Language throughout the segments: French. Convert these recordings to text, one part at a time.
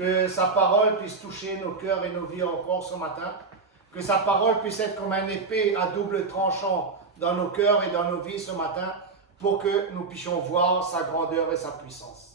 que sa parole puisse toucher nos cœurs et nos vies encore ce matin. Que sa parole puisse être comme une épée à double tranchant dans nos cœurs et dans nos vies ce matin pour que nous puissions voir sa grandeur et sa puissance.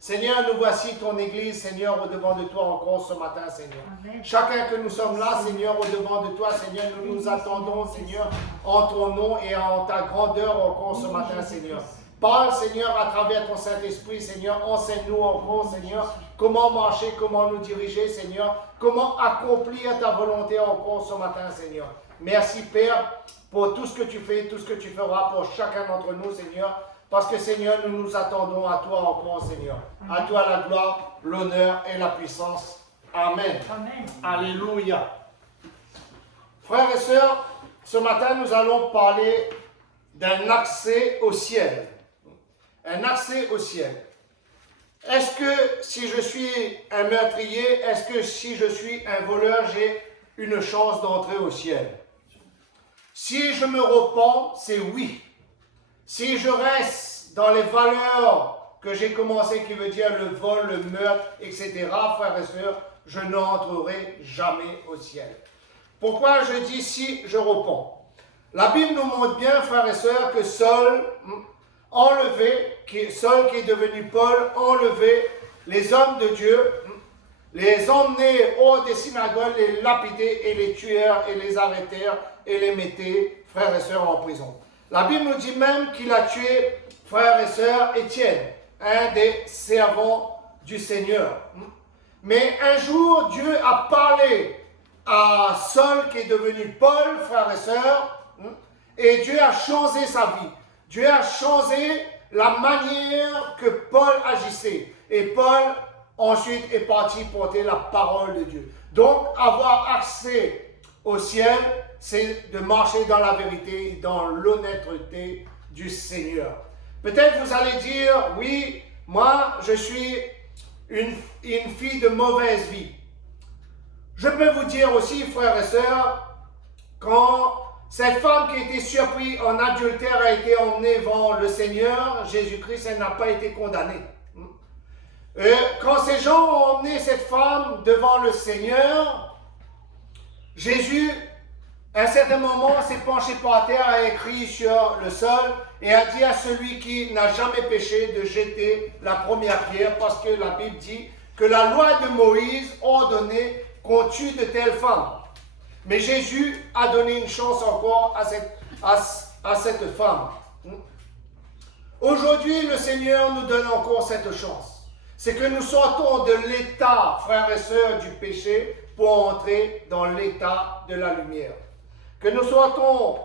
Seigneur, nous voici ton Église, Seigneur, au-devant de toi encore ce matin, Seigneur. Amen. Chacun que nous sommes là, Seigneur, au-devant de toi, Seigneur, nous nous attendons, Seigneur, en ton nom et en ta grandeur encore ce matin, Seigneur. Parle, Seigneur, à travers ton Saint-Esprit, Seigneur, enseigne-nous encore, Seigneur, comment marcher, comment nous diriger, Seigneur, comment accomplir ta volonté encore ce matin, Seigneur. Merci, Père, pour tout ce que tu fais, tout ce que tu feras pour chacun d'entre nous, Seigneur. Parce que, Seigneur, nous nous attendons à toi encore, Seigneur. À toi la gloire, l'honneur et la puissance. Amen. Amen. Alléluia. Frères et sœurs, ce matin, nous allons parler d'un accès au ciel. Un accès au ciel. Est-ce que si je suis un meurtrier, est-ce que si je suis un voleur, j'ai une chance d'entrer au ciel? Si je me repens, c'est oui. Si je reste dans les valeurs que j'ai commencé, qui veut dire le vol, le meurtre, etc., frères et sœurs, je n'entrerai jamais au ciel. Pourquoi je dis si je repens? La Bible nous montre bien, frères et sœurs, que Saul, Saul qui est devenu Paul, enlevé les hommes de Dieu, les emmenait hors des synagogues, les lapidait et les tuèrent et les arrêtèrent et les mettaient, frères et sœurs, en prison. La Bible nous dit même qu'il a tué, frères et sœurs, Étienne, un des servants du Seigneur. Mais un jour, Dieu a parlé à Saul qui est devenu Paul, frères et sœurs, et Dieu a changé sa vie. Dieu a changé la manière que Paul agissait. Et Paul, ensuite, est parti porter la parole de Dieu. Donc, avoir accès au ciel, c'est de marcher dans la vérité, dans l'honnêteté du Seigneur. Peut-être vous allez dire, oui, moi, je suis une fille de mauvaise vie. Je peux vous dire aussi, frères et sœurs, quand cette femme qui a été surprise en adultère a été emmenée devant le Seigneur, Jésus-Christ, elle n'a pas été condamnée. Quand ces gens ont emmené cette femme devant le Seigneur, Jésus, à un certain moment, s'est penché par terre, a écrit sur le sol et a dit à celui qui n'a jamais péché de jeter la première pierre, parce que la Bible dit que la loi de Moïse ordonnait qu'on tue de telles femmes. Mais Jésus a donné une chance encore à cette femme. Aujourd'hui, le Seigneur nous donne encore cette chance. C'est que nous sortons de l'état, frères et sœurs, du péché pour entrer dans l'état de la lumière. Que nous sortons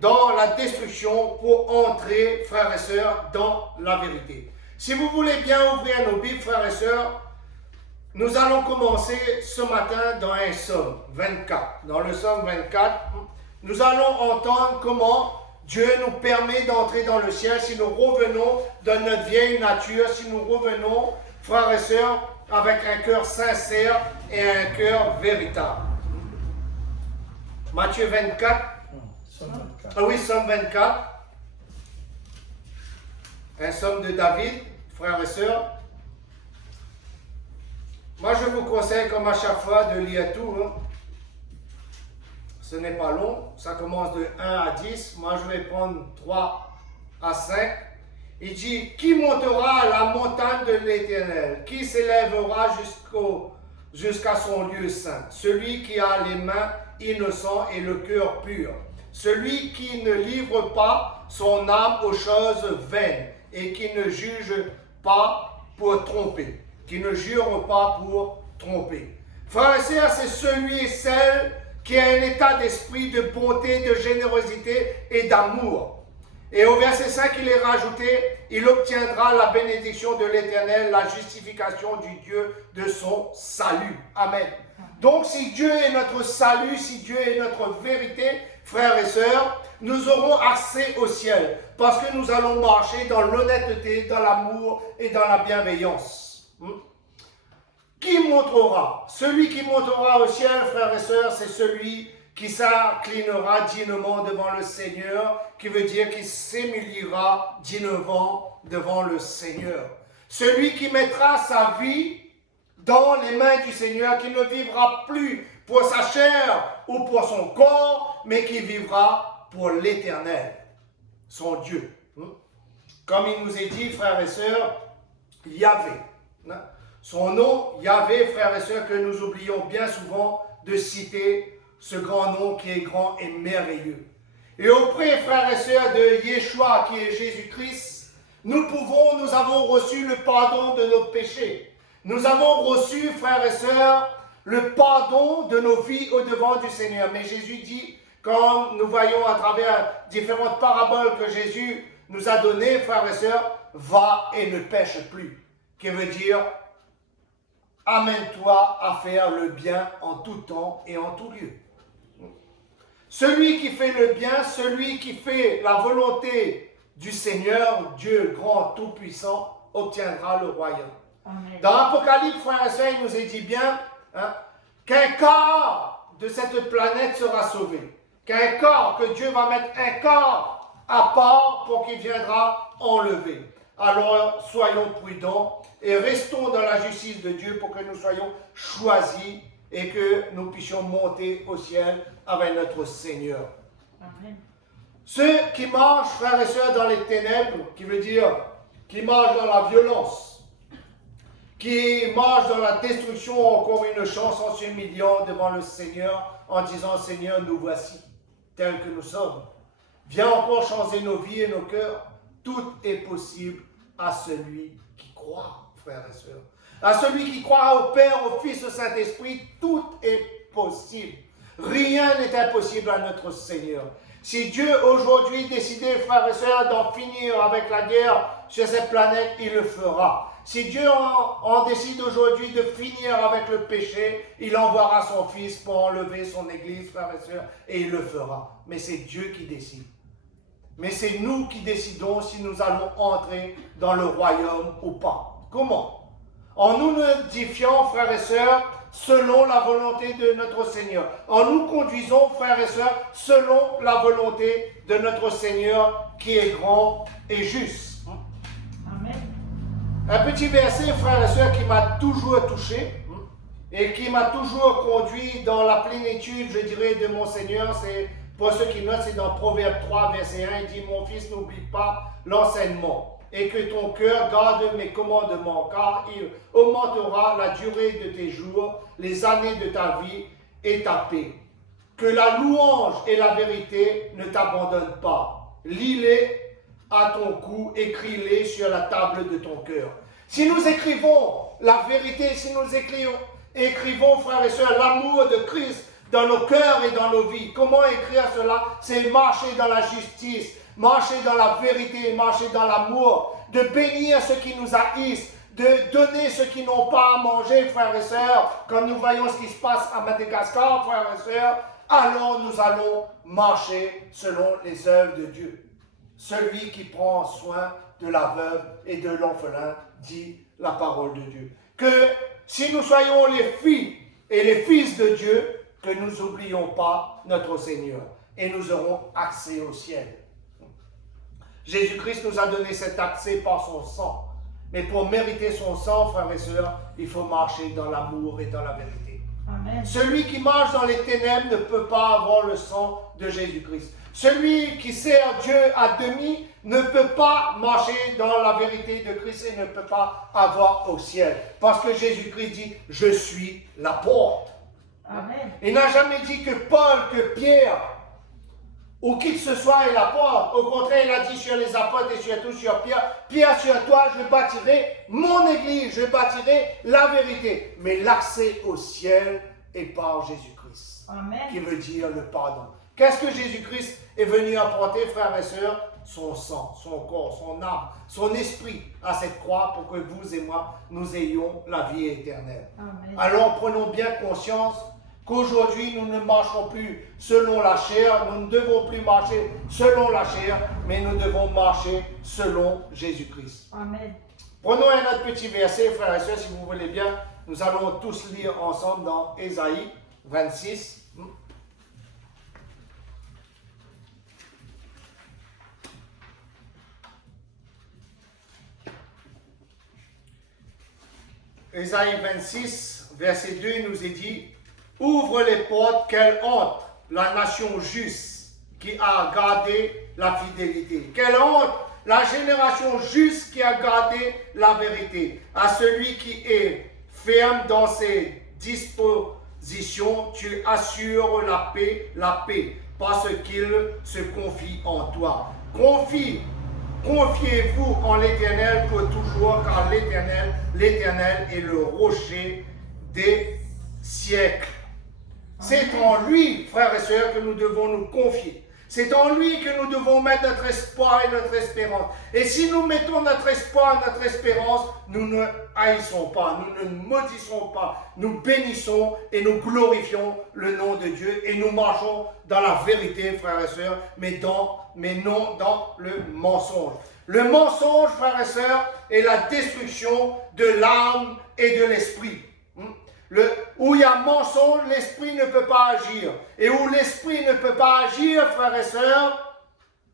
dans la destruction pour entrer, frères et sœurs, dans la vérité. Si vous voulez bien ouvrir nos Bibles, frères et sœurs, nous allons commencer ce matin dans un psaume 24. Dans le psaume 24, nous allons entendre comment Dieu nous permet d'entrer dans le ciel si nous revenons de notre vieille nature, si nous revenons, frères et sœurs, avec un cœur sincère et un cœur véritable. Matthieu 24. Ah oui, psaume 24. Un psaume de David, frères et sœurs. Moi, je vous conseille, comme à chaque fois, de lire tout. Ce n'est pas long. Ça commence de 1 à 10. Moi, je vais prendre 3 à 5. Il dit, qui montera à la montagne de l'Éternel? Qui s'élèvera jusqu'à son lieu saint? Celui qui a les mains innocentes et le cœur pur. Celui qui ne livre pas son âme aux choses vaines et qui ne juge pas pour tromper. Qui ne jure pas pour tromper. Frères et sœurs, c'est celui et celle qui a un état d'esprit de bonté, de générosité et d'amour. Et au verset 5, il est rajouté, il obtiendra la bénédiction de l'Éternel, la justification du Dieu de son salut. Amen. Donc, si Dieu est notre salut, si Dieu est notre vérité, frères et sœurs, nous aurons accès au ciel. Parce que nous allons marcher dans l'honnêteté, dans l'amour et dans la bienveillance. Qui montera? Celui qui montera au ciel, frères et sœurs, c'est celui qui s'inclinera dignement devant le Seigneur, qui veut dire qu'il s'humiliera dignement devant le Seigneur. Celui qui mettra sa vie dans les mains du Seigneur, qui ne vivra plus pour sa chair ou pour son corps, mais qui vivra pour l'Éternel, son Dieu. Comme il nous est dit, frères et sœurs, Yahvé. Son nom, Yahvé, frères et sœurs, que nous oublions bien souvent de citer ce grand nom qui est grand et merveilleux. Et auprès, frères et sœurs, de Yeshua, qui est Jésus-Christ, nous avons reçu le pardon de nos péchés. Nous avons reçu, frères et sœurs, le pardon de nos vies au-devant du Seigneur. Mais Jésus dit, comme nous voyons à travers différentes paraboles que Jésus nous a données, frères et sœurs, va et ne pêche plus. Qui veut dire, amène-toi à faire le bien en tout temps et en tout lieu. Celui qui fait le bien, celui qui fait la volonté du Seigneur, Dieu grand, tout-puissant, obtiendra le royaume. Amen. Dans l'Apocalypse, frères et sœurs, il nous est dit bien qu'un quart de cette planète sera sauvé. Qu'un quart, que Dieu va mettre un quart à part pour qu'il viendra enlever. Alors, soyons prudents et restons dans la justice de Dieu pour que nous soyons choisis et que nous puissions monter au ciel avec notre Seigneur. Amen. Ceux qui marchent, frères et sœurs, dans les ténèbres, qui veut dire qui marchent dans la violence, qui marchent dans la destruction, ont encore une chance en s'humiliant devant le Seigneur en disant, Seigneur, nous voici, tels que nous sommes. Viens encore changer nos vies et nos cœurs. Tout est possible à celui qui croit, frères et sœurs. À celui qui croit au Père, au Fils, au Saint-Esprit, tout est possible. Rien n'est impossible à notre Seigneur. Si Dieu aujourd'hui décidait, frères et sœurs, d'en finir avec la guerre sur cette planète, il le fera. Si Dieu en décide aujourd'hui de finir avec le péché, il enverra son Fils pour enlever son Église, frères et sœurs, et il le fera. Mais c'est Dieu qui décide. Mais c'est nous qui décidons si nous allons entrer dans le royaume ou pas. Comment? En nous édifiant, frères et sœurs, selon la volonté de notre Seigneur. En nous conduisons, frères et sœurs, selon la volonté de notre Seigneur qui est grand et juste. Amen. Un petit verset, frères et sœurs, qui m'a toujours touché et qui m'a toujours conduit dans la plénitude, je dirais, de mon Seigneur, c'est... Pour ceux qui notent, c'est dans Proverbe 3, verset 1, il dit « Mon fils, n'oublie pas l'enseignement, et que ton cœur garde mes commandements, car il augmentera la durée de tes jours, les années de ta vie et ta paix. Que la louange et la vérité ne t'abandonnent pas. Lis-les à ton cou, écris-les sur la table de ton cœur. » Si nous écrivons la vérité, si nous écrivons, frères et sœurs, l'amour de Christ, dans nos cœurs et dans nos vies. Comment écrire cela? C'est marcher dans la justice, marcher dans la vérité, marcher dans l'amour, de bénir ceux qui nous haïssent, de donner ceux qui n'ont pas à manger, frères et sœurs, comme nous voyons ce qui se passe à Madagascar, frères et sœurs, alors nous allons marcher selon les œuvres de Dieu. Celui qui prend soin de la veuve et de l'orphelin, dit la parole de Dieu. Que si nous soyons les filles et les fils de Dieu, que nous n'oublions pas notre Seigneur et nous aurons accès au ciel. Jésus-Christ nous a donné cet accès par son sang. Mais pour mériter son sang, frères et sœurs, il faut marcher dans l'amour et dans la vérité. Amen. Celui qui marche dans les ténèbres ne peut pas avoir le sang de Jésus-Christ. Celui qui sert Dieu à demi ne peut pas marcher dans la vérité de Christ et ne peut pas avoir au ciel. Parce que Jésus-Christ dit « Je suis la porte ». Amen. Il n'a jamais dit que Paul, que Pierre, ou qui que ce soit est la porte. Au contraire, il a dit sur les apôtres et surtout sur Pierre, Pierre, sur toi, je bâtirai mon église, je bâtirai la vérité. Mais l'accès au ciel est par Jésus-Christ. Amen. Qui veut dire le pardon. Qu'est-ce que Jésus-Christ est venu apporter, frères et sœurs? Son sang, son corps, son âme, son esprit à cette croix pour que vous et moi, nous ayons la vie éternelle. Amen. Alors prenons bien conscience qu'aujourd'hui, nous ne marcherons plus selon la chair, nous ne devons plus marcher selon la chair, mais nous devons marcher selon Jésus-Christ. Amen. Prenons un autre petit verset, frères et sœurs, si vous voulez bien. Nous allons tous lire ensemble dans Ésaïe 26. Ésaïe 26, verset 2, il nous est dit, « Ouvre les portes, quelle honte, la nation juste qui a gardé la fidélité. Quelle honte, la génération juste qui a gardé la vérité. À celui qui est ferme dans ses dispositions, tu assures la paix, parce qu'il se confie en toi. » Confiez-vous en l'Éternel pour toujours, car l'Éternel est le rocher des siècles. C'est en lui, frères et sœurs, que nous devons nous confier. C'est en lui que nous devons mettre notre espoir et notre espérance. Et si nous mettons notre espoir et notre espérance, nous ne haïssons pas, nous ne maudissons pas, nous bénissons et nous glorifions le nom de Dieu et nous marchons dans la vérité, frères et sœurs, mais non dans le mensonge. Le mensonge, frères et sœurs, est la destruction de l'âme et de l'esprit. Où il y a mensonge, l'esprit ne peut pas agir. Et où l'esprit ne peut pas agir, frères et sœurs,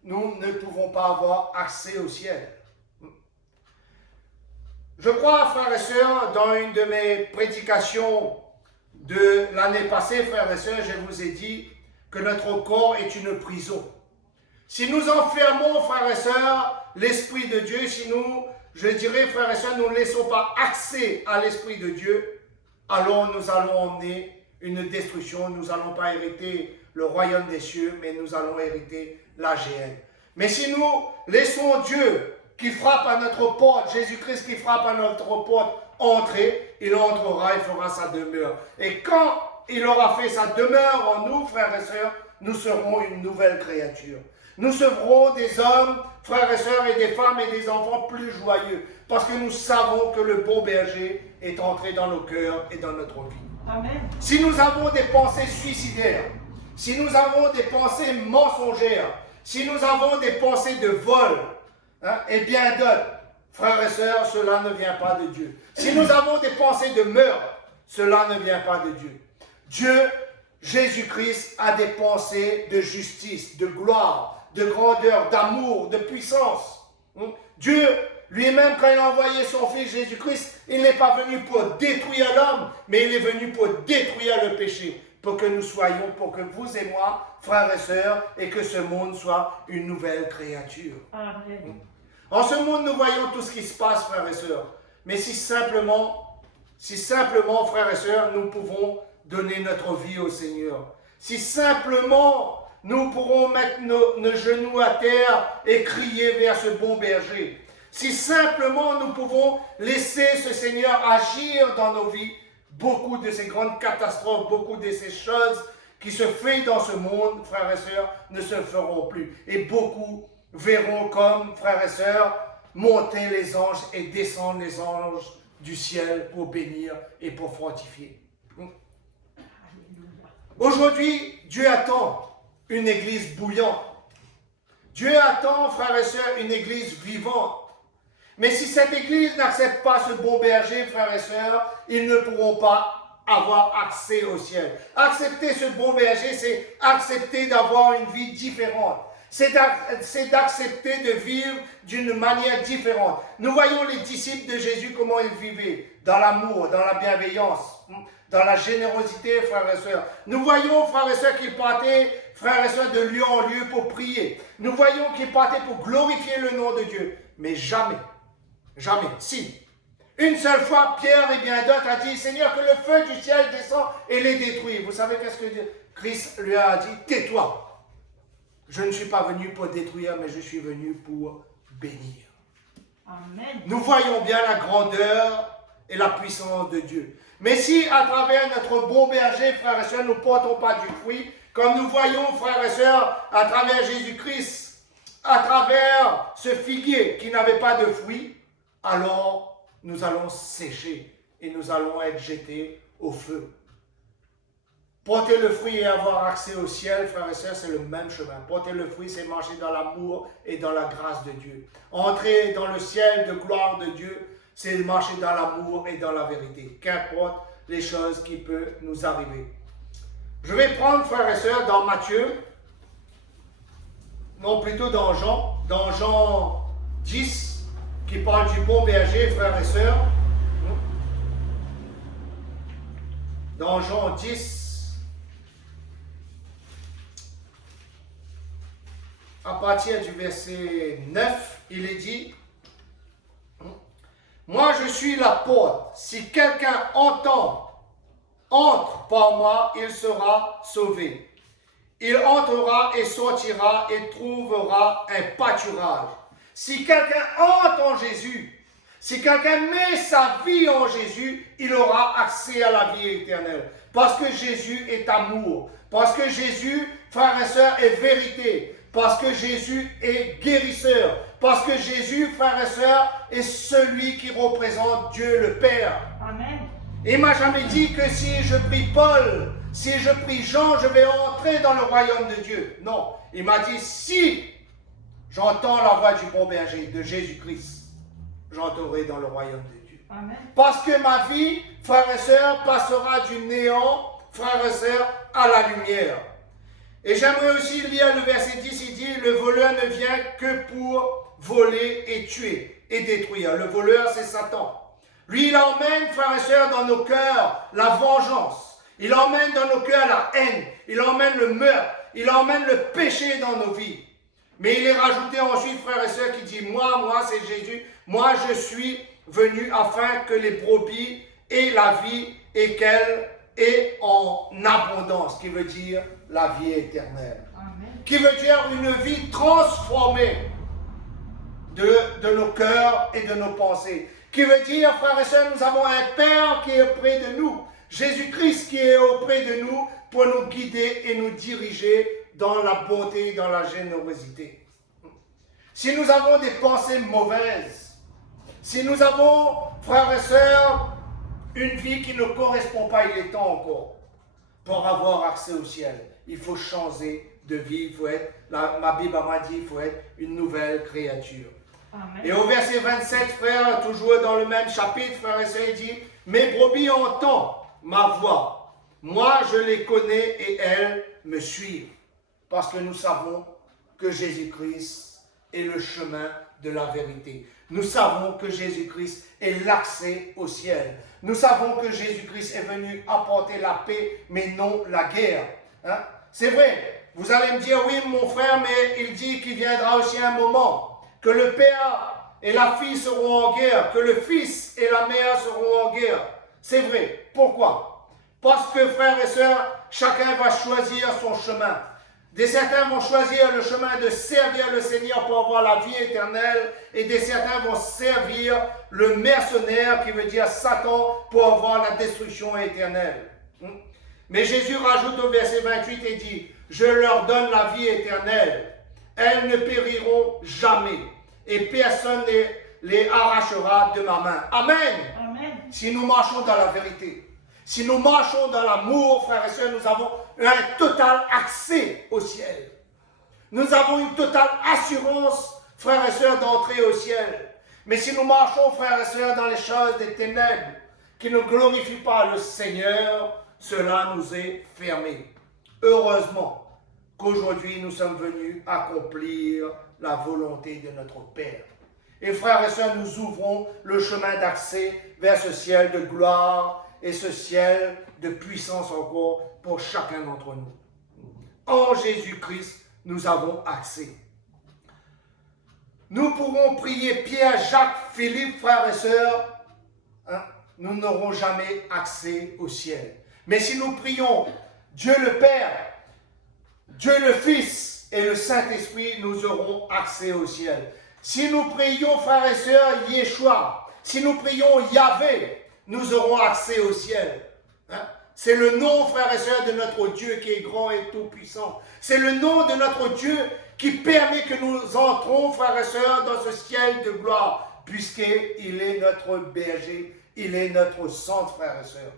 nous ne pouvons pas avoir accès au ciel. Je crois, frères et sœurs, dans une de mes prédications de l'année passée, frères et sœurs, je vous ai dit que notre corps est une prison. Si nous enfermons, frères et sœurs, l'Esprit de Dieu, si nous, je dirais, frères et sœurs, nous ne laissons pas accès à l'Esprit de Dieu, alors nous allons emmener une destruction, nous n'allons pas hériter le royaume des cieux, mais nous allons hériter la géhenne. Mais si nous laissons Dieu qui frappe à notre porte, Jésus-Christ qui frappe à notre porte, entrer, il entrera et fera sa demeure. Et quand il aura fait sa demeure en nous, frères et sœurs, nous serons une nouvelle créature. Nous serons des hommes, frères et sœurs, et des femmes et des enfants plus joyeux, parce que nous savons que le bon berger est entré dans nos cœurs et dans notre vie. Amen. Si nous avons des pensées suicidaires, si nous avons des pensées mensongères, si nous avons des pensées de vol, et bien d'autres, frères et sœurs, cela ne vient pas de Dieu. Si nous avons des pensées de meurtre, cela ne vient pas de Dieu. Dieu, Jésus-Christ, a des pensées de justice, de gloire, de grandeur, d'amour, de puissance. Dieu, lui-même, quand il a envoyé son Fils Jésus-Christ, il n'est pas venu pour détruire l'homme, mais il est venu pour détruire le péché, pour que nous soyons, pour que vous et moi, frères et sœurs, et que ce monde soit une nouvelle créature. Amen. En ce monde, nous voyons tout ce qui se passe, frères et sœurs. Mais si simplement, frères et sœurs, nous pouvons donner notre vie au Seigneur. Si simplement, nous pourrons mettre nos genoux à terre et crier vers ce bon berger. Si simplement nous pouvons laisser ce Seigneur agir dans nos vies, beaucoup de ces grandes catastrophes, beaucoup de ces choses qui se font dans ce monde, frères et sœurs, ne se feront plus. Et beaucoup verront comme, frères et sœurs, monter les anges et descendre les anges du ciel pour bénir et pour fortifier. Aujourd'hui, Dieu attend une église bouillante. Dieu attend, frères et sœurs, une église vivante. Mais si cette église n'accepte pas ce bon berger, frères et sœurs, ils ne pourront pas avoir accès au ciel. Accepter ce bon berger, c'est accepter d'avoir une vie différente. C'est d'accepter de vivre d'une manière différente. Nous voyons les disciples de Jésus, comment ils vivaient, dans l'amour, dans la bienveillance, dans la générosité, frères et sœurs. Nous voyons, frères et sœurs, qu'ils partaient, frères et sœurs, de lieu en lieu pour prier. Nous voyons qu'ils partaient pour glorifier le nom de Dieu. Mais jamais, si, une seule fois, Pierre et bien d'autres a dit, Seigneur, que le feu du ciel descend et les détruit. Vous savez qu'est-ce que Christ lui a dit? Tais-toi. Je ne suis pas venu pour détruire, mais je suis venu pour bénir. Amen. Nous voyons bien la grandeur et la puissance de Dieu. Mais si à travers notre bon berger, frères et sœurs, nous ne portons pas du fruit, comme nous voyons, frères et sœurs, à travers Jésus-Christ, à travers ce figuier qui n'avait pas de fruits, alors nous allons sécher et nous allons être jetés au feu. Porter le fruit et avoir accès au ciel, frères et sœurs, c'est le même chemin. Porter le fruit, c'est marcher dans l'amour et dans la grâce de Dieu. Entrer dans le ciel de gloire de Dieu, c'est marcher dans l'amour et dans la vérité. Qu'importe les choses qui peuvent nous arriver. Je vais prendre, frères et sœurs, dans Matthieu, non plutôt dans Jean 10, qui parle du bon berger, frères et sœurs. dans Jean 10, à partir du verset 9, il est dit, « Moi je suis la porte, si quelqu'un entre par moi, il sera sauvé. Il entrera et sortira et trouvera un pâturage. » Si quelqu'un entre en Jésus, si quelqu'un met sa vie en Jésus, il aura accès à la vie éternelle. Parce que Jésus est amour. Parce que Jésus, frères et sœurs, est vérité. Parce que Jésus est guérisseur. Parce que Jésus, frères et sœurs, est celui qui représente Dieu le Père. Amen. Il ne m'a jamais dit que si je prie Paul, si je prie Jean, je vais entrer dans le royaume de Dieu. Non, il m'a dit si j'entends la voix du bon berger, de Jésus-Christ, j'entrerai dans le royaume de Dieu. Amen. Parce que ma vie, frères et sœurs, passera du néant, frères et sœurs, à la lumière. Et j'aimerais aussi lire le verset 10, il dit, le voleur ne vient que pour voler et tuer et détruire. Le voleur, c'est Satan. Lui, il emmène, frères et sœurs, dans nos cœurs la vengeance. Il emmène dans nos cœurs la haine. Il emmène le meurtre. Il emmène le péché dans nos vies. Mais il est rajouté ensuite, frères et sœurs, qui dit, moi, c'est Jésus. Moi, je suis venu afin que les brebis aient la vie et qu'elle ait en abondance, qui veut dire la vie éternelle. Amen. Qui veut dire une vie transformée de nos cœurs et de nos pensées. Qui veut dire, frères et sœurs, nous avons un Père qui est auprès de nous. Jésus-Christ qui est auprès de nous pour nous guider et nous diriger dans la bonté, dans la générosité. Si nous avons des pensées mauvaises, si nous avons, frères et sœurs, une vie qui ne correspond pas, il est temps encore pour avoir accès au ciel. Il faut changer de vie, il faut être, ma Bible m'a dit, il faut être une nouvelle créature. Amen. Et au verset 27, frère, toujours dans le même chapitre, frère et sœur, il dit, « Mes brebis entendent ma voix. Moi, je les connais et elles me suivent. » Parce que nous savons que Jésus-Christ est le chemin de la vérité. Nous savons que Jésus-Christ est l'accès au ciel. Nous savons que Jésus-Christ est venu apporter la paix, mais non la guerre. Hein? C'est vrai, vous allez me dire, oui, mon frère, mais il dit qu'il viendra aussi un moment que le père et la fille seront en guerre, que le fils et la mère seront en guerre. C'est vrai. Pourquoi? Parce que, frères et sœurs, chacun va choisir son chemin. Certains vont choisir le chemin de servir le Seigneur pour avoir la vie éternelle, et certains vont servir le mercenaire, qui veut dire Satan, pour avoir la destruction éternelle. Mais Jésus rajoute au verset 28 et dit, « Je leur donne la vie éternelle. Elles ne périront jamais, et personne ne les arrachera de ma main. » Amen. Amen. Si nous marchons dans la vérité, si nous marchons dans l'amour, frères et sœurs, nous avons un total accès au ciel. Nous avons une totale assurance, frères et sœurs, d'entrer au ciel. Mais si nous marchons, frères et sœurs, dans les choses des ténèbres, qui ne glorifient pas le Seigneur, cela nous est fermé. Heureusement qu'aujourd'hui nous sommes venus accomplir la volonté de notre Père. Et frères et sœurs, nous ouvrons le chemin d'accès vers ce ciel de gloire et ce ciel de puissance encore pour chacun d'entre nous. En Jésus-Christ, nous avons accès. Nous pourrons prier Pierre, Jacques, Philippe, frères et sœurs, hein, nous n'aurons jamais accès au ciel. Mais si nous prions Dieu le Père, Dieu le Fils et le Saint-Esprit, nous aurons accès au ciel. Si nous prions, frères et sœurs, Yeshua, si nous prions Yahvé, nous aurons accès au ciel. Hein? C'est le nom, frères et sœurs, de notre Dieu qui est grand et tout-puissant. C'est le nom de notre Dieu qui permet que nous entrons, frères et sœurs, dans ce ciel de gloire, puisqu'il est notre berger, il est notre centre, frères et sœurs.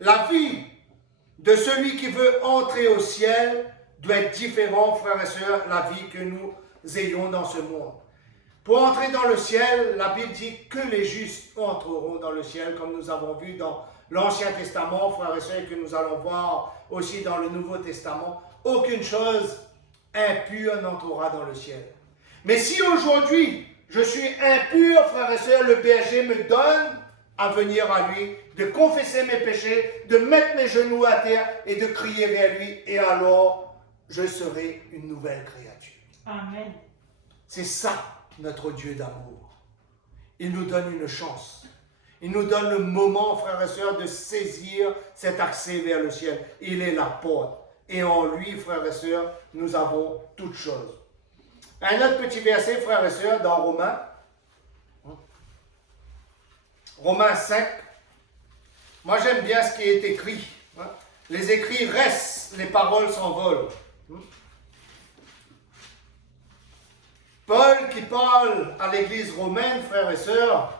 La vie de celui qui veut entrer au ciel doit être différente, frères et sœurs, la vie que nous ayons dans ce monde. Pour entrer dans le ciel, la Bible dit que les justes entreront dans le ciel, comme nous avons vu dans l'Ancien Testament, frères et sœurs, et que nous allons voir aussi dans le Nouveau Testament. Aucune chose impure n'entrera dans le ciel. Mais si aujourd'hui, je suis impur, frères et sœurs, le berger me donne à venir à lui de confesser mes péchés, de mettre mes genoux à terre et de crier vers lui. Et alors, je serai une nouvelle créature. Amen. C'est ça, notre Dieu d'amour. Il nous donne une chance. Il nous donne le moment, frères et sœurs, de saisir cet accès vers le ciel. Il est la porte. Et en lui, frères et sœurs, nous avons toutes choses. Un autre petit verset, frères et sœurs, dans Romains. Romains 5. Moi, j'aime bien ce qui est écrit. Les écrits restent, les paroles s'envolent. Paul, qui parle à l'église romaine, frères et sœurs,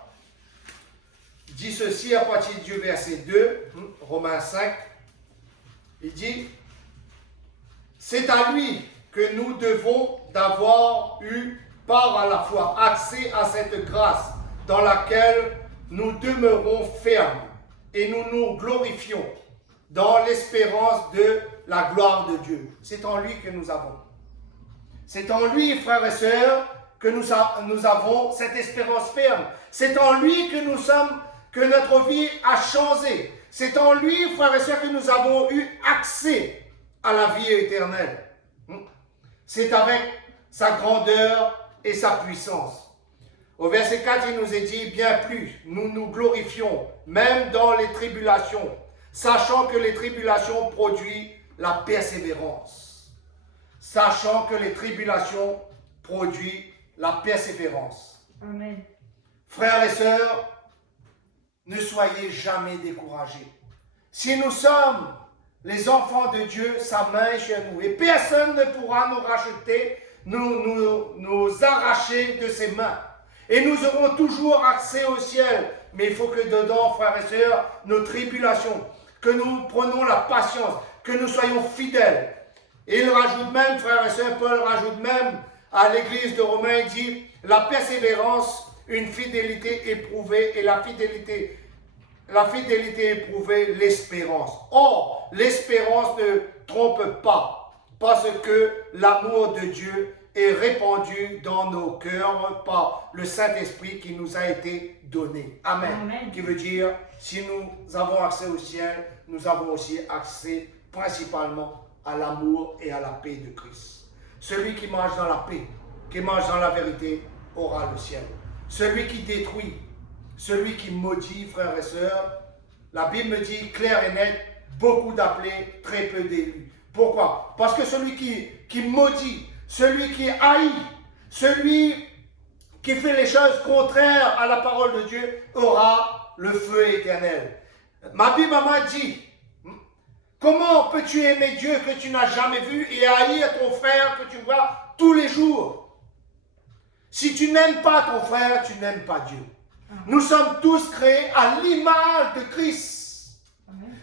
dit ceci à partir du verset 2, Romains 5. Il dit, c'est à lui que nous devons d'avoir eu par à la fois accès à cette grâce dans laquelle nous demeurons fermes et nous nous glorifions dans l'espérance de la gloire de Dieu. C'est en lui que nous avons. C'est en lui, frères et sœurs, que nous avons cette espérance ferme. C'est en lui que nous sommes, que notre vie a changé. C'est en lui, frères et sœurs, que nous avons eu accès à la vie éternelle. C'est avec sa grandeur et sa puissance. Au verset 4, il nous est dit, bien plus, nous nous glorifions, même dans les tribulations, sachant que les tribulations produisent la persévérance. Sachant que les tribulations produisent la persévérance. Amen. Frères et sœurs, ne soyez jamais découragés. Si nous sommes les enfants de Dieu, sa main est chez nous. Et personne ne pourra nous racheter, nous arracher de ses mains. Et nous aurons toujours accès au ciel. Mais il faut que dedans, frères et sœurs, nos tribulations, que nous prenions la patience, que nous soyons fidèles. Et il rajoute même, frères et sœurs, Paul rajoute même à l'église de Romains, il dit, la persévérance, une fidélité éprouvée, et la fidélité éprouvée, l'espérance. Or, l'espérance ne trompe pas, parce que l'amour de Dieu est répandu dans nos cœurs par le Saint-Esprit qui nous a été donné. Amen. Amen. Qui veut dire, si nous avons accès au ciel, nous avons aussi accès principalement à l'amour et à la paix de Christ. Celui qui marche dans la paix, qui marche dans la vérité, aura le ciel. Celui qui détruit, celui qui maudit, frères et sœurs, la Bible me dit clair et net, beaucoup d'appelés, très peu d'élus. Pourquoi? Parce que celui qui maudit, celui qui haït, celui qui fait les choses contraires à la parole de Dieu, aura le feu éternel. Ma Bible m'a dit, comment peux-tu aimer Dieu que tu n'as jamais vu et haïr ton frère que tu vois tous les jours? Si tu n'aimes pas ton frère, tu n'aimes pas Dieu. Nous sommes tous créés à l'image de Christ.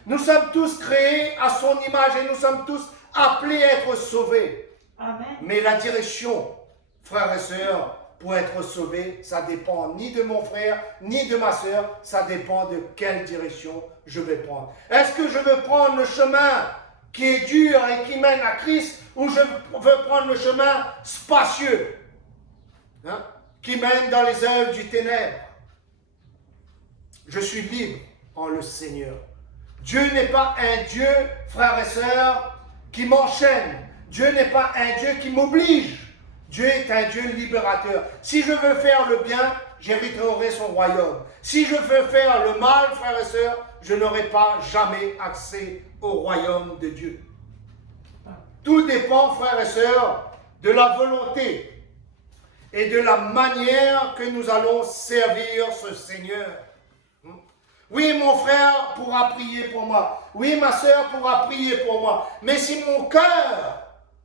Nous sommes tous créés à son image et nous sommes tous appelés à être sauvés. Amen. Mais la direction, frères et sœurs, pour être sauvés, ça dépend ni de mon frère, ni de ma sœur, ça dépend de quelle direction je vais prendre. Est-ce que je veux prendre le chemin qui est dur et qui mène à Christ, ou je veux prendre le chemin spacieux, qui mène dans les œuvres du ténèbre? Je suis libre en le Seigneur. Dieu n'est pas un Dieu, frères et sœurs, qui m'enchaîne. Dieu n'est pas un Dieu qui m'oblige. Dieu est un Dieu libérateur. Si je veux faire le bien, j'hériterai son royaume. Si je veux faire le mal, frères et sœurs, je n'aurai pas jamais accès au royaume de Dieu. Tout dépend, frères et sœurs, de la volonté et de la manière que nous allons servir ce Seigneur. Oui, mon frère pourra prier pour moi. Oui, ma sœur pourra prier pour moi. Mais si mon cœur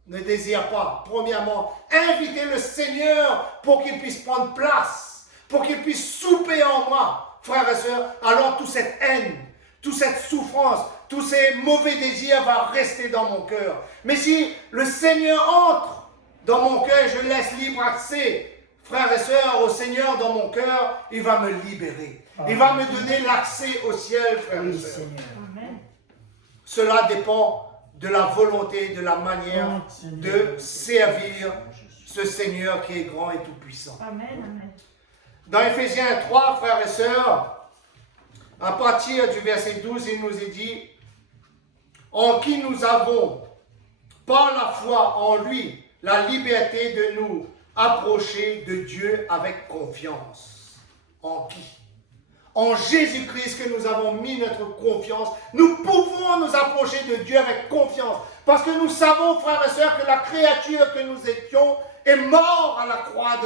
ne désire pas, premièrement, inviter le Seigneur pour qu'il puisse prendre place, pour qu'il puisse souper en moi, frères et sœurs, alors toute cette haine, toute cette souffrance, tous ces mauvais désirs vont rester dans mon cœur. Mais si le Seigneur entre dans mon cœur, je laisse libre accès, frères et sœurs, au Seigneur dans mon cœur, il va me libérer. Il va me donner l'accès au ciel, frères et sœurs. Amen. Cela dépend de la volonté, de la manière de servir ce Seigneur qui est grand et tout-puissant. Amen. Amen. Dans Éphésiens 3, frères et sœurs, à partir du verset 12, il nous est dit, en qui nous avons, par la foi en lui, la liberté de nous approcher de Dieu avec confiance. En qui? En Jésus-Christ que nous avons mis notre confiance. Nous pouvons nous approcher de Dieu avec confiance. Parce que nous savons, frères et sœurs, que la créature que nous étions est morte à la croix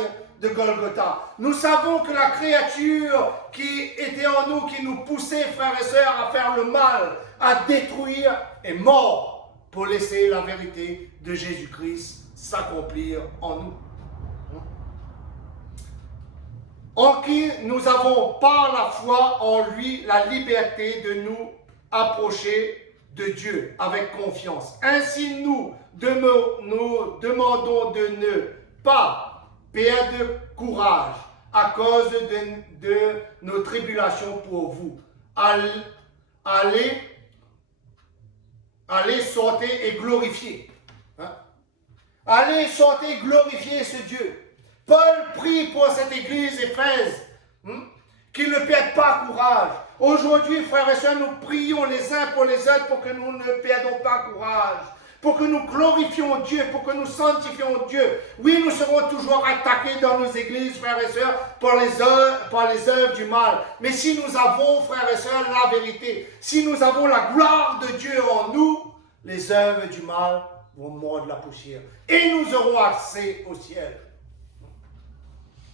de Golgotha. Nous savons que la créature qui était en nous, qui nous poussait, frères et sœurs, à faire le mal, à détruire, est morte pour laisser la vérité de Jésus-Christ s'accomplir en nous. En qui nous avons par la foi en lui la liberté de nous approcher de Dieu avec confiance. Ainsi nous demandons de ne pas perdre courage à cause de nos tribulations pour vous. Allez, sortez et glorifiez. Allez, sortez et glorifiez ce Dieu. Paul prie pour cette église Éphèse, qu'il ne perde pas courage. Aujourd'hui, frères et sœurs, nous prions les uns pour les autres pour que nous ne perdons pas courage, pour que nous glorifions Dieu, pour que nous sanctifions Dieu. Oui, nous serons toujours attaqués dans nos églises, frères et sœurs, par les œuvres du mal. Mais si nous avons, frères et sœurs, la vérité, si nous avons la gloire de Dieu en nous, les œuvres du mal vont mordre la poussière. Et nous aurons accès au ciel.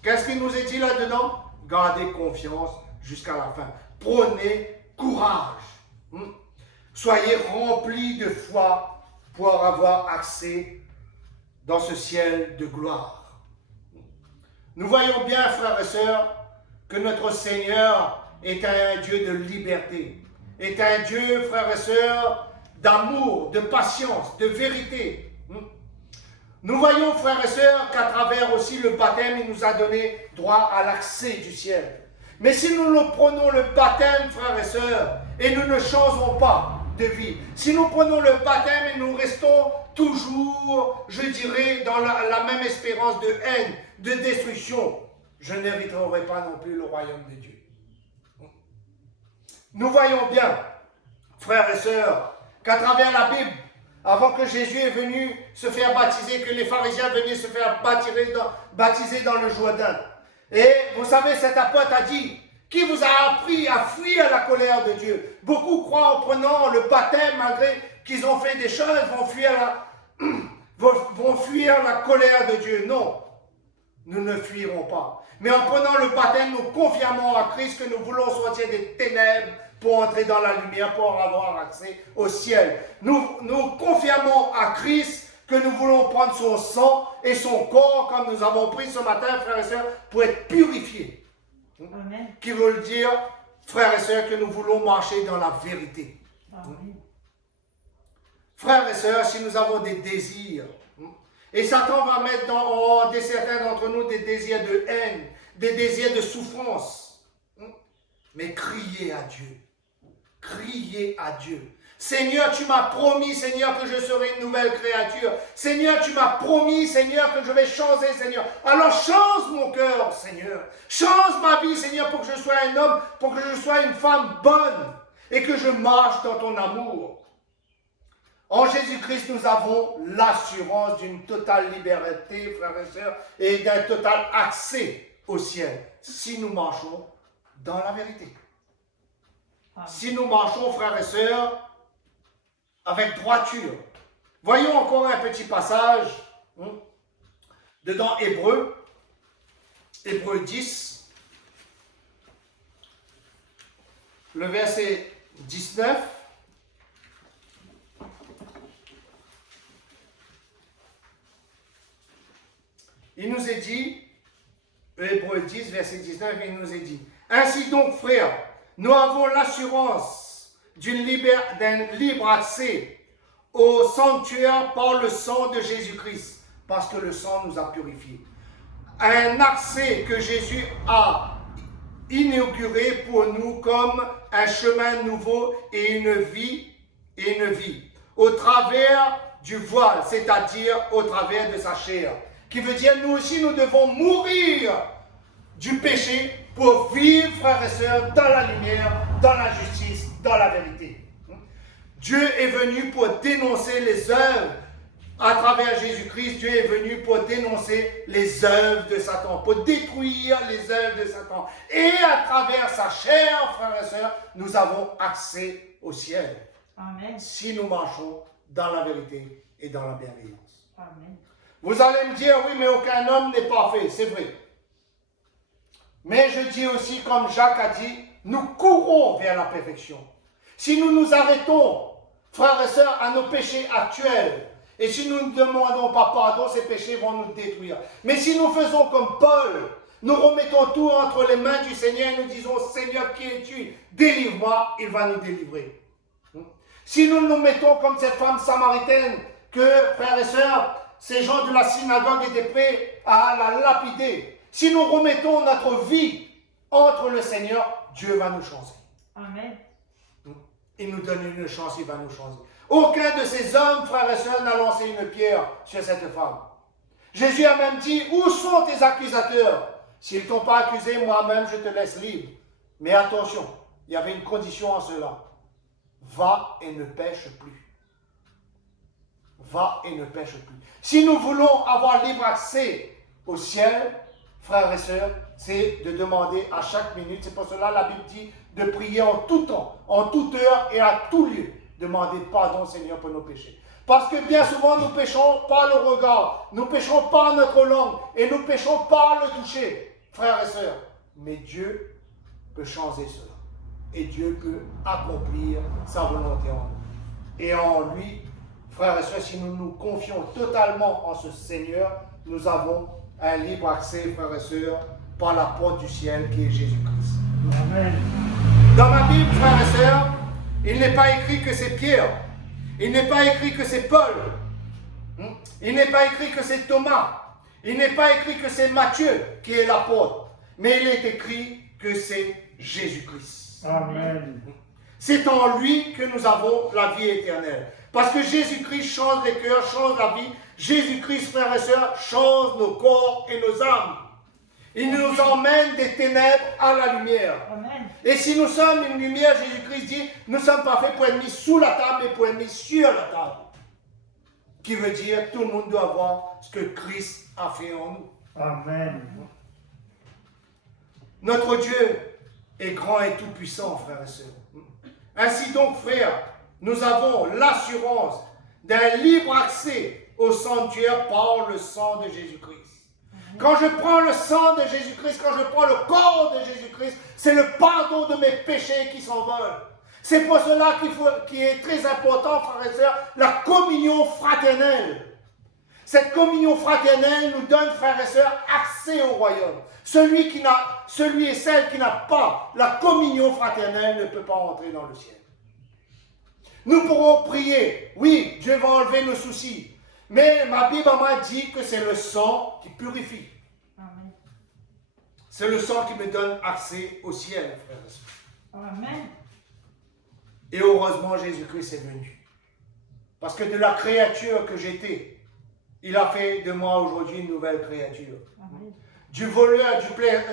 Qu'est-ce qu'il nous est dit là-dedans? Gardez confiance jusqu'à la fin. Prenez courage. Soyez remplis de foi pour avoir accès dans ce ciel de gloire. Nous voyons bien, frères et sœurs, que notre Seigneur est un Dieu de liberté, est un Dieu, frères et sœurs, d'amour, de patience, de vérité. Nous voyons, frères et sœurs, qu'à travers aussi le baptême, il nous a donné droit à l'accès du ciel. Mais si nous prenons le baptême, frères et sœurs, et nous ne changeons pas de vie, si nous prenons le baptême et nous restons toujours, je dirais, dans la même espérance de haine, de destruction, je n'hériterai pas non plus le royaume de Dieu. Nous voyons bien, frères et sœurs, qu'à travers la Bible, avant que Jésus est venu se faire baptiser, que les pharisiens venaient se faire baptiser dans le Jourdain. Et vous savez, cet apôtre a dit, qui vous a appris à fuir la colère de Dieu? Beaucoup croient en prenant le baptême, malgré qu'ils ont fait des choses, vont fuir la colère de Dieu. Non, nous ne fuirons pas. Mais en prenant le baptême, nous confirmons à Christ que nous voulons sortir des ténèbres pour entrer dans la lumière, pour avoir accès au ciel. Nous confirmons à Christ que nous voulons prendre son sang et son corps, comme nous avons pris ce matin, frères et sœurs, pour être purifiés. Amen. Qui veut dire, frères et sœurs, que nous voulons marcher dans la vérité. Amen. Frères et sœurs, si nous avons des désirs, et Satan va mettre en certains d'entre nous des désirs de haine, des désirs de souffrance, mais criez à Dieu. Criez à Dieu. Seigneur, tu m'as promis, Seigneur, que je serai une nouvelle créature. Seigneur, tu m'as promis, Seigneur, que je vais changer, Seigneur. Alors change mon cœur, Seigneur. Change ma vie, Seigneur, pour que je sois un homme, pour que je sois une femme bonne et que je marche dans ton amour. En Jésus-Christ, nous avons l'assurance d'une totale liberté, frères et sœurs, et d'un total accès au ciel, si nous marchons dans la vérité. Si nous marchons, frères et sœurs, avec droiture. Voyons encore un petit passage dedans Hébreux 10, le verset 19. Il nous est dit, Hébreux 10, verset 19, il nous est dit, ainsi donc, frères, nous avons l'assurance d'un libre accès au sanctuaire par le sang de Jésus-Christ, parce que le sang nous a purifiés. Un accès que Jésus a inauguré pour nous comme un chemin nouveau et une vie, au travers du voile, c'est-à-dire au travers de sa chair. Qui veut dire, nous aussi, nous devons mourir du péché pour vivre, frères et sœurs, dans la lumière, dans la justice, dans la vérité. Dieu est venu pour dénoncer les œuvres. À travers Jésus-Christ, Dieu est venu pour dénoncer les œuvres de Satan, pour détruire les œuvres de Satan. Et à travers sa chair, frères et sœurs, nous avons accès au ciel. Amen. Si nous marchons dans la vérité et dans la bienveillance. Amen. Vous allez me dire, oui, mais aucun homme n'est parfait, c'est vrai. Mais je dis aussi, comme Jacques a dit, nous courons vers la perfection. Si nous nous arrêtons, frères et sœurs, à nos péchés actuels, et si nous ne demandons pas pardon, ces péchés vont nous détruire. Mais si nous faisons comme Paul, nous remettons tout entre les mains du Seigneur et nous disons, Seigneur, qui es-tu? Délivre-moi, il va nous délivrer. Si nous nous mettons comme cette femme samaritaine, que, frères et sœurs, ces gens de la synagogue étaient prêts à la lapider, si nous remettons notre vie entre le Seigneur, Dieu va nous changer. Amen. Il nous donne une chance, il va nous changer. Aucun de ces hommes, frères et sœurs, n'a lancé une pierre sur cette femme. Jésus a même dit, où sont tes accusateurs? S'ils ne t'ont pas accusé, moi-même, je te laisse libre. Mais attention, il y avait une condition en cela. Va et ne pêche plus. Va et ne pêche plus. Si nous voulons avoir libre accès au ciel, frères et sœurs, c'est de demander à chaque minute. C'est pour cela la Bible dit de prier en tout temps, en toute heure et à tout lieu. Demander pardon, Seigneur, pour nos péchés. Parce que bien souvent, nous péchons par le regard, nous péchons par notre langue et nous péchons par le toucher, frères et sœurs. Mais Dieu peut changer cela. Et Dieu peut accomplir sa volonté en nous. Et en lui, frères et sœurs, si nous nous confions totalement en ce Seigneur, nous avons un libre accès, frères et sœurs, par la porte du ciel qui est Jésus-Christ. Amen. Dans ma Bible, frères et sœurs, il n'est pas écrit que c'est Pierre. Il n'est pas écrit que c'est Paul. Il n'est pas écrit que c'est Thomas. Il n'est pas écrit que c'est Matthieu qui est l'apôtre. Mais il est écrit que c'est Jésus-Christ. Amen. C'est en lui que nous avons la vie éternelle. Parce que Jésus-Christ change les cœurs, change la vie. Jésus-Christ, frères et sœurs, change nos corps et nos âmes. Il nous emmène des ténèbres à la lumière. Amen. Et si nous sommes une lumière, Jésus-Christ dit, nous ne sommes pas faits pour être mis sous la table, mais pour être mis sur la table. Qui veut dire, tout le monde doit voir ce que Christ a fait en nous. Amen. Notre Dieu est grand et tout-puissant, frères et sœurs. Ainsi donc, frères, nous avons l'assurance d'un libre accès au sanctuaire par le sang de Jésus-Christ. Quand je prends le sang de Jésus-Christ, quand je prends le corps de Jésus-Christ, c'est le pardon de mes péchés qui s'envolent. C'est pour cela qu'il est très important, frères et sœurs, la communion fraternelle. Cette communion fraternelle nous donne, frères et sœurs, accès au royaume. Celui et celle qui n'a pas la communion fraternelle ne peut pas entrer dans le ciel. Nous pourrons prier. Oui, Dieu va enlever nos soucis. Mais ma Bible m'a dit que c'est le sang qui purifie. Amen. C'est le sang qui me donne accès au ciel, frères et sœurs. Amen. Et heureusement, Jésus-Christ est venu. Parce que de la créature que j'étais, il a fait de moi aujourd'hui une nouvelle créature. Amen. Du voleur,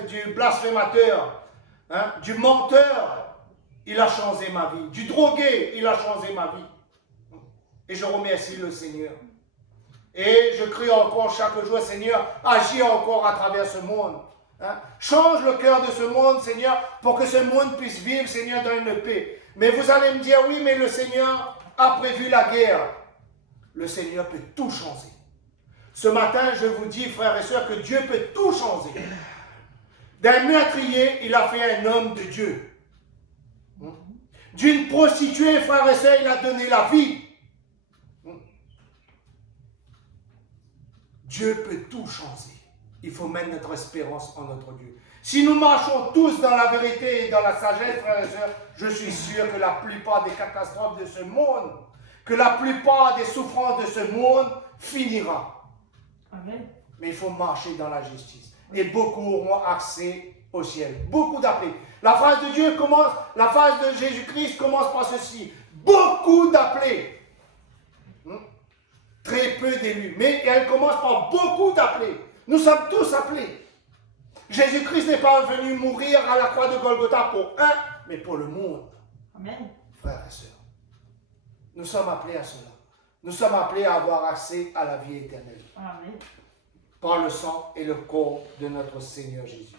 du blasphémateur, du menteur, il a changé ma vie. Du drogué, il a changé ma vie. Et je remercie le Seigneur. Et je crie encore chaque jour, Seigneur, agis encore à travers ce monde. Change le cœur de ce monde, Seigneur, pour que ce monde puisse vivre, Seigneur, dans une paix. Mais vous allez me dire, oui, mais le Seigneur a prévu la guerre. Le Seigneur peut tout changer. Ce matin, je vous dis, frères et sœurs, que Dieu peut tout changer. D'un meurtrier, il a fait un homme de Dieu. D'une prostituée, frères et sœurs, il a donné la vie. Dieu peut tout changer. Il faut mettre notre espérance en notre Dieu. Si nous marchons tous dans la vérité et dans la sagesse, frères et sœurs, je suis sûr que la plupart des catastrophes de ce monde, que la plupart des souffrances de ce monde finira. Amen. Mais il faut marcher dans la justice. Et beaucoup auront accès au ciel. Beaucoup d'appelés. La phrase de Dieu commence, la phrase de Jésus-Christ commence par ceci. Beaucoup d'appelés. Très peu d'élus. Mais elle commence par beaucoup d'appelés. Nous sommes tous appelés. Jésus-Christ n'est pas venu mourir à la croix de Golgotha pour un, mais pour le monde. Amen. Frères et sœurs, nous sommes appelés à cela. Nous sommes appelés à avoir accès à la vie éternelle. Amen. Par le sang et le corps de notre Seigneur Jésus.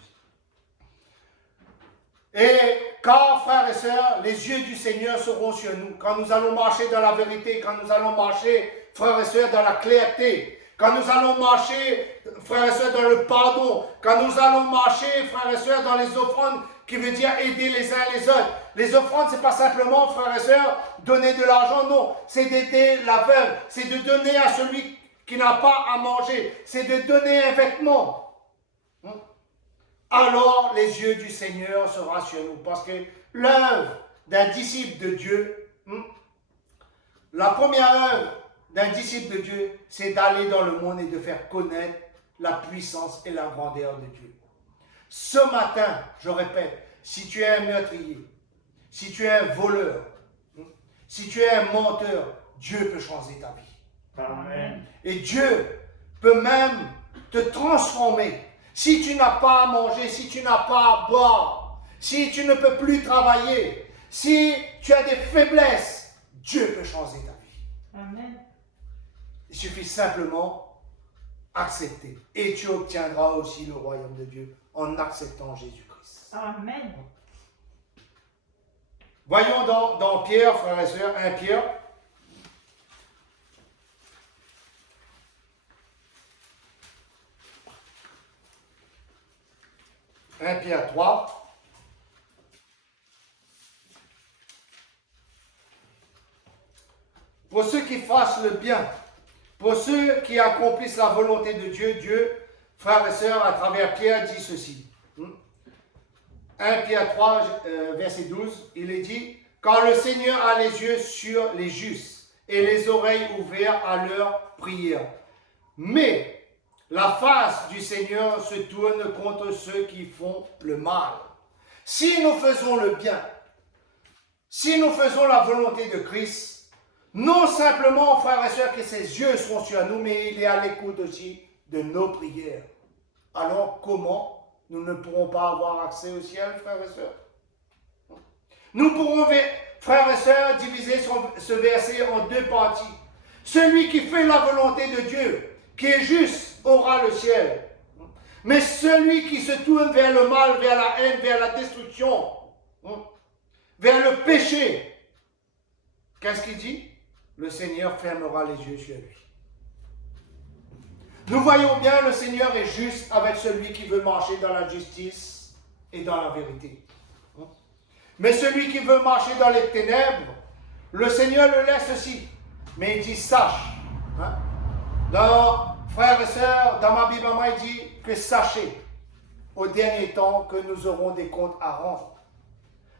Et quand, frères et sœurs, les yeux du Seigneur seront sur nous, quand nous allons marcher dans la vérité, quand nous allons marcher, frères et sœurs, dans la clarté, quand nous allons marcher, frères et sœurs, dans le pardon, quand nous allons marcher, frères et sœurs, dans les offrandes, qui veut dire aider les uns les autres. Les offrandes, ce n'est pas simplement, frères et sœurs, donner de l'argent, non. C'est d'aider la veuve, c'est de donner à celui qui n'a pas à manger, c'est de donner un vêtement. Alors les yeux du Seigneur seront sur nous. Parce que l'œuvre d'un disciple de Dieu, la première œuvre d'un disciple de Dieu, c'est d'aller dans le monde et de faire connaître la puissance et la grandeur de Dieu. Ce matin, je répète, si tu es un meurtrier, si tu es un voleur, si tu es un menteur, Dieu peut changer ta vie. Amen. Et Dieu peut même te transformer. Si tu n'as pas à manger, si tu n'as pas à boire, si tu ne peux plus travailler, si tu as des faiblesses, Dieu peut changer ta vie. Amen. Il suffit simplement d'accepter. Et tu obtiendras aussi le royaume de Dieu en acceptant Jésus-Christ. Amen. Voyons dans Pierre, frères et sœurs, 1 Pierre. 1 Pierre 3. Pour ceux qui fassent le bien, pour ceux qui accomplissent la volonté de Dieu, Dieu, frères et sœurs, à travers Pierre, dit ceci. 1 Pierre 3, verset 12, il est dit, « Quand le Seigneur a les yeux sur les justes et les oreilles ouvertes à leur prière. Mais la face du Seigneur se tourne contre ceux qui font le mal. » Si nous faisons le bien, si nous faisons la volonté de Christ, non simplement, frères et sœurs, que ses yeux seront sur nous, mais il est à l'écoute aussi de nos prières. Alors comment nous ne pourrons pas avoir accès au ciel, frères et sœurs? Nous pourrons, frères et sœurs, diviser ce verset en deux parties. Celui qui fait la volonté de Dieu, qui est juste, aura le ciel. Mais celui qui se tourne vers le mal, vers la haine, vers la destruction, vers le péché, qu'est-ce qu'il dit? Le Seigneur fermera les yeux sur lui. Nous voyons bien, le Seigneur est juste avec celui qui veut marcher dans la justice et dans la vérité. Mais celui qui veut marcher dans les ténèbres, le Seigneur le laisse aussi. Mais il dit, sache. Frères et sœurs, dans ma Bible, il dit que sachez au dernier temps que nous aurons des comptes à rendre.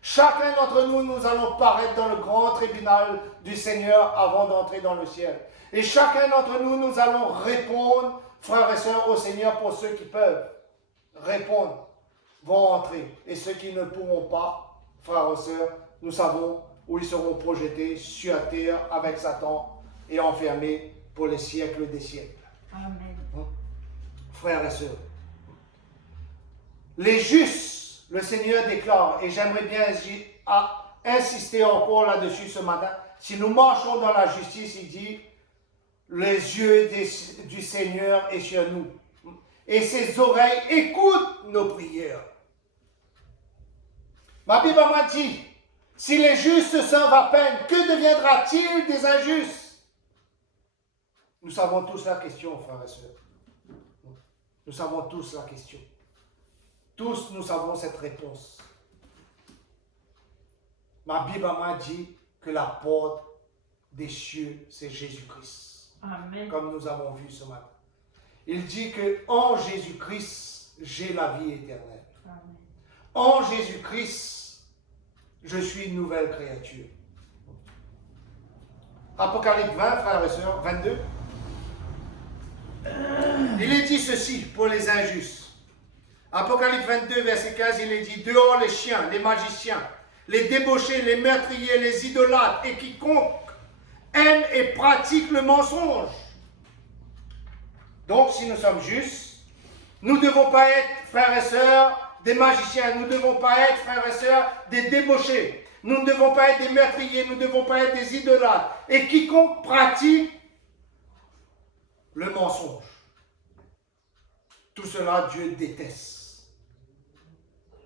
Chacun d'entre nous, nous allons paraître dans le grand tribunal du Seigneur avant d'entrer dans le ciel. Et chacun d'entre nous, nous allons répondre, frères et sœurs, au Seigneur. Pour ceux qui peuvent répondre, vont entrer. Et ceux qui ne pourront pas, frères et sœurs, nous savons où ils seront projetés sur terre avec Satan et enfermés pour les siècles des siècles. Amen. Frères et sœurs, les justes, le Seigneur déclare, et j'aimerais bien insister encore là-dessus ce matin, si nous marchons dans la justice, il dit, les yeux du Seigneur est sur nous, et ses oreilles écoutent nos prières. Ma Bible m'a dit, si les justes servent à peine, que deviendra-t-il des injustes? Nous savons tous la question, frères et sœurs. Nous savons tous la question. Tous, nous savons cette réponse. Ma Bible m'a dit que la porte des cieux, c'est Jésus-Christ. Amen. Comme nous avons vu ce matin. Il dit que en Jésus-Christ, j'ai la vie éternelle. Amen. En Jésus-Christ, je suis une nouvelle créature. Apocalypse 20, frères et sœurs, 22. Il est dit ceci pour les injustes. Apocalypse 22, verset 15, il est dit, dehors les chiens, les magiciens, les débauchés, les meurtriers, les idolâtres et quiconque aime et pratique le mensonge. Donc, si nous sommes justes, Nous ne devons pas être, frères et sœurs, des magiciens. Nous ne devons pas être, frères et sœurs, des débauchés. Nous ne devons pas être des meurtriers. Nous ne devons pas être des idolâtres. Et quiconque pratique le mensonge, tout cela, Dieu déteste.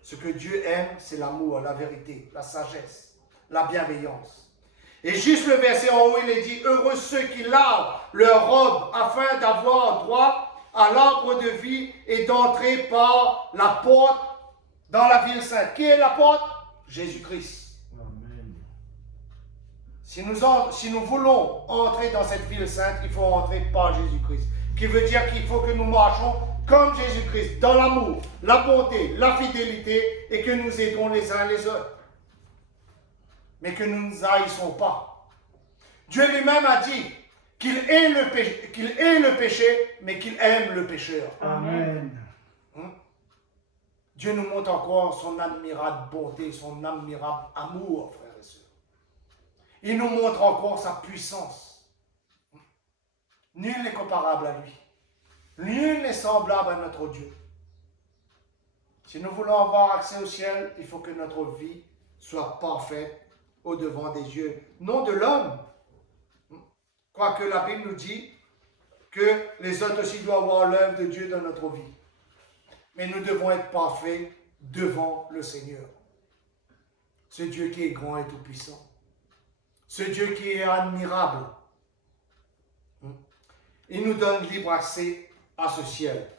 Ce que Dieu aime, c'est l'amour, la vérité, la sagesse, la bienveillance. Et juste le verset en haut, il est dit, heureux ceux qui lavent leur robe afin d'avoir droit à l'arbre de vie et d'entrer par la porte dans la ville sainte. Qui est la porte? Jésus-Christ. Amen. Si nous voulons entrer dans cette ville sainte, il faut entrer par Jésus-Christ. Qui veut dire qu'il faut que nous marchions comme Jésus-Christ, dans l'amour, la bonté, la fidélité, et que nous aidons les uns les autres. Mais que nous ne nous haïssons pas. Dieu lui-même a dit qu'il hait le péché, mais qu'il aime le pécheur. Amen. Dieu nous montre encore son admirable bonté, son admirable amour, frères et sœurs. Il nous montre encore sa puissance. Nul n'est comparable à lui. Nul n'est semblable à notre Dieu. Si nous voulons avoir accès au ciel, il faut que notre vie soit parfaite au-devant des yeux, non de l'homme. Quoique la Bible nous dit que les autres aussi doivent voir l'œuvre de Dieu dans notre vie. Mais nous devons être parfaits devant le Seigneur. Ce Dieu qui est grand et tout-puissant. Ce Dieu qui est admirable. Il nous donne libre accès à ce ciel.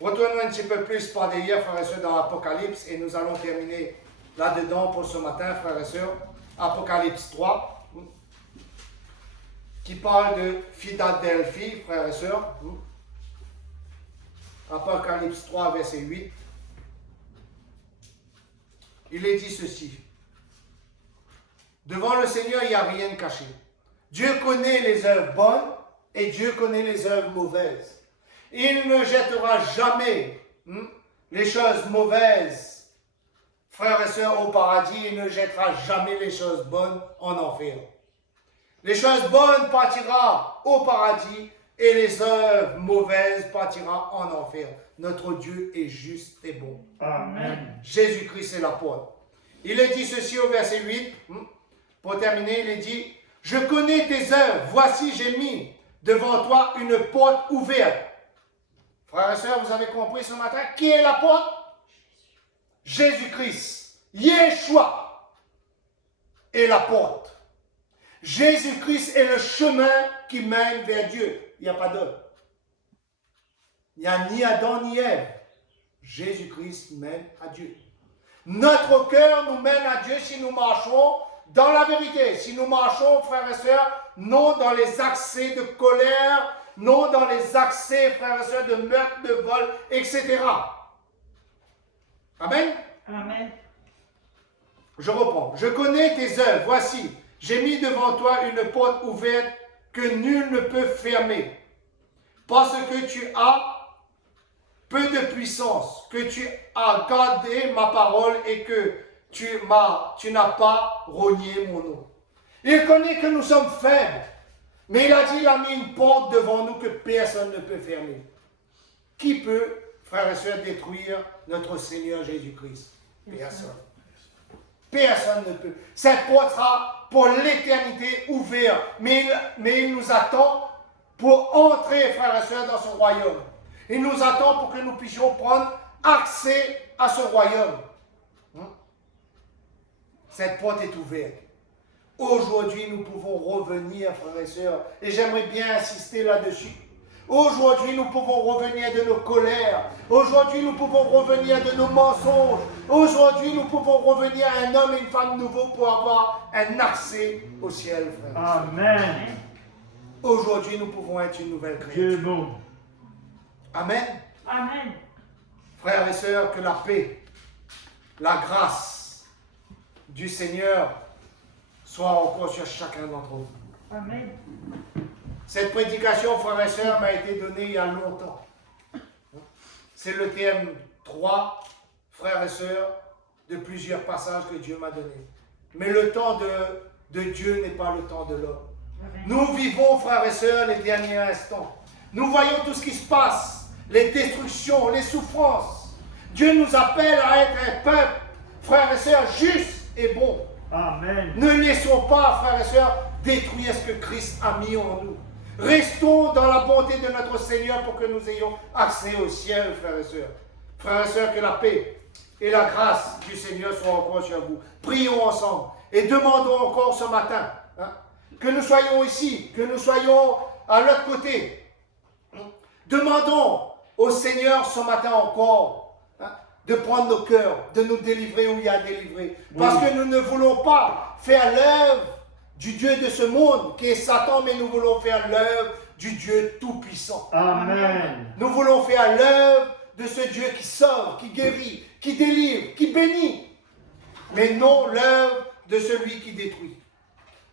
Retournons un petit peu plus par derrière, frères et sœurs, dans l'Apocalypse, et nous allons terminer là-dedans pour ce matin, frères et sœurs. Apocalypse 3, qui parle de Philadelphie, frères et sœurs. Apocalypse 3, verset 8. Il est dit ceci. Devant le Seigneur, il n'y a rien de caché. Dieu connaît les œuvres bonnes et Dieu connaît les œuvres mauvaises. Il ne jettera jamais les choses mauvaises, frères et sœurs, au paradis. Il ne jettera jamais les choses bonnes en enfer. Les choses bonnes partira au paradis et les œuvres mauvaises partira en enfer. Notre Dieu est juste et bon. Amen. Jésus-Christ est la porte. Il est dit ceci au verset 8. Pour terminer, il est dit, « Je connais tes œuvres. Voici, j'ai mis devant toi une porte ouverte. » Frères et sœurs, vous avez compris ce matin, qui est la porte? Jésus-Christ. Yeshua est la porte. Jésus-Christ est le chemin qui mène vers Dieu. Il n'y a pas d'autre. Il n'y a ni Adam ni Ève. Jésus-Christ mène à Dieu. Notre cœur nous mène à Dieu si nous marchons dans la vérité. Si nous marchons, frères et sœurs, non dans les accès de colère, non dans les accès, frères et sœurs, de meurtre, de vol, etc. Amen. Amen. Je reprends. Je connais tes œuvres. Voici, j'ai mis devant toi une porte ouverte que nul ne peut fermer. Parce que tu as peu de puissance, que tu as gardé ma parole et que tu n'as pas rogné mon nom. Il connaît que nous sommes faibles. Mais il a dit, il a mis une porte devant nous que personne ne peut fermer. Qui peut, frères et sœurs, détruire notre Seigneur Jésus-Christ? Personne. Personne ne peut. Cette porte sera pour l'éternité ouverte. Mais il nous attend pour entrer, frères et sœurs, dans ce royaume. Il nous attend pour que nous puissions prendre accès à ce royaume. Cette porte est ouverte. Aujourd'hui, nous pouvons revenir, frères et sœurs, et j'aimerais bien insister là-dessus. Aujourd'hui, nous pouvons revenir de nos colères. Aujourd'hui, nous pouvons revenir de nos mensonges. Aujourd'hui, nous pouvons revenir à un homme et une femme nouveaux pour avoir un accès au ciel, frères. Amen. Aujourd'hui, nous pouvons être une nouvelle Dieu est créature. bon. Amen. Amen. Frères et sœurs, que la paix, la grâce du Seigneur soit encore sur chacun d'entre vous. Amen. Cette prédication, frères et sœurs, m'a été donnée il y a longtemps. C'est le thème 3, frères et sœurs, de plusieurs passages que Dieu m'a donnés. Mais le temps de Dieu n'est pas le temps de l'homme. Nous vivons, frères et sœurs, les derniers instants. Nous voyons tout ce qui se passe. les destructions, les souffrances. Dieu nous appelle à être un peuple, frères et sœurs, juste et bon. Amen. Ne laissons pas, frères et sœurs, détruire ce que Christ a mis en nous. Restons dans la bonté de notre Seigneur pour que nous ayons accès au ciel, frères et sœurs. Frères et sœurs, que la paix et la grâce du Seigneur soient encore sur vous. Prions ensemble et demandons encore ce matin, hein, que nous soyons ici, que nous soyons à l'autre côté. Demandons au Seigneur ce matin encore, hein, de prendre nos cœurs, de nous délivrer où il y a à délivrer. Parce que nous ne voulons pas faire l'œuvre du Dieu de ce monde, qui est Satan, mais nous voulons faire l'œuvre du Dieu Tout-Puissant. Amen. Nous voulons faire l'œuvre de ce Dieu qui sauve, qui guérit, qui délivre, qui bénit, mais non l'œuvre de celui qui détruit.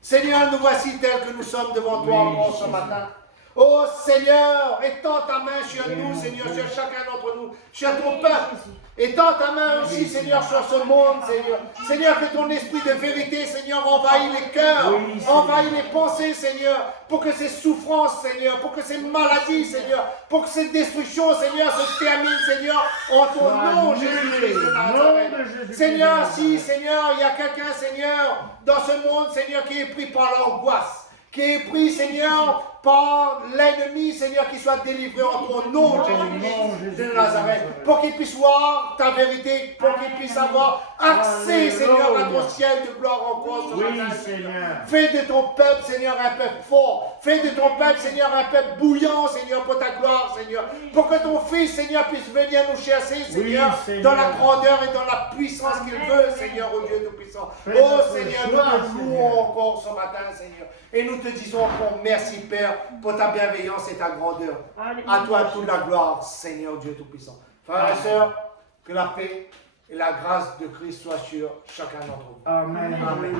Seigneur, nous voici tels que nous sommes devant toi encore ce matin. Oh Seigneur, étends ta main sur nous, Seigneur, sur chacun d'entre nous, sur ton peuple. Étends ta main aussi, Seigneur, sur ce monde, Seigneur. Seigneur, que ton esprit de vérité, Seigneur, envahit les cœurs, envahit les pensées, Seigneur, pour que ces souffrances, Seigneur, pour que ces maladies, Seigneur, pour que ces destructions, Seigneur, se terminent, Seigneur, en ton nom, Jésus-Christ de Nazareth. Seigneur, si, Seigneur, il y a quelqu'un, Seigneur, dans ce monde, Seigneur, qui est pris par l'angoisse, qui est pris, Seigneur, par l'ennemi, Seigneur, qui soit délivré en ton nom, Jésus de Nazareth, pour qu'il puisse voir ta vérité, pour qu'il puisse avoir accès, Seigneur, à ton ciel de gloire encore ce matin, Seigneur. Fais de ton peuple, Seigneur, un peuple fort. Fais de ton peuple, Seigneur, un peuple bouillant, Seigneur, pour ta gloire, Seigneur. Pour que ton Fils, Seigneur, puisse venir nous chercher, Seigneur, dans la grandeur et dans la puissance qu'il veut, Seigneur, au Dieu Tout-Puissant. Oh, Seigneur, nous te louons encore ce matin, Seigneur. Et nous te disons encore merci, Père, pour ta bienveillance et ta grandeur. À toi toute la gloire, Seigneur Dieu Tout-Puissant. Frères et sœurs, que la paix et la grâce de Christ soient sur chacun d'entre vous. Amen. Amen.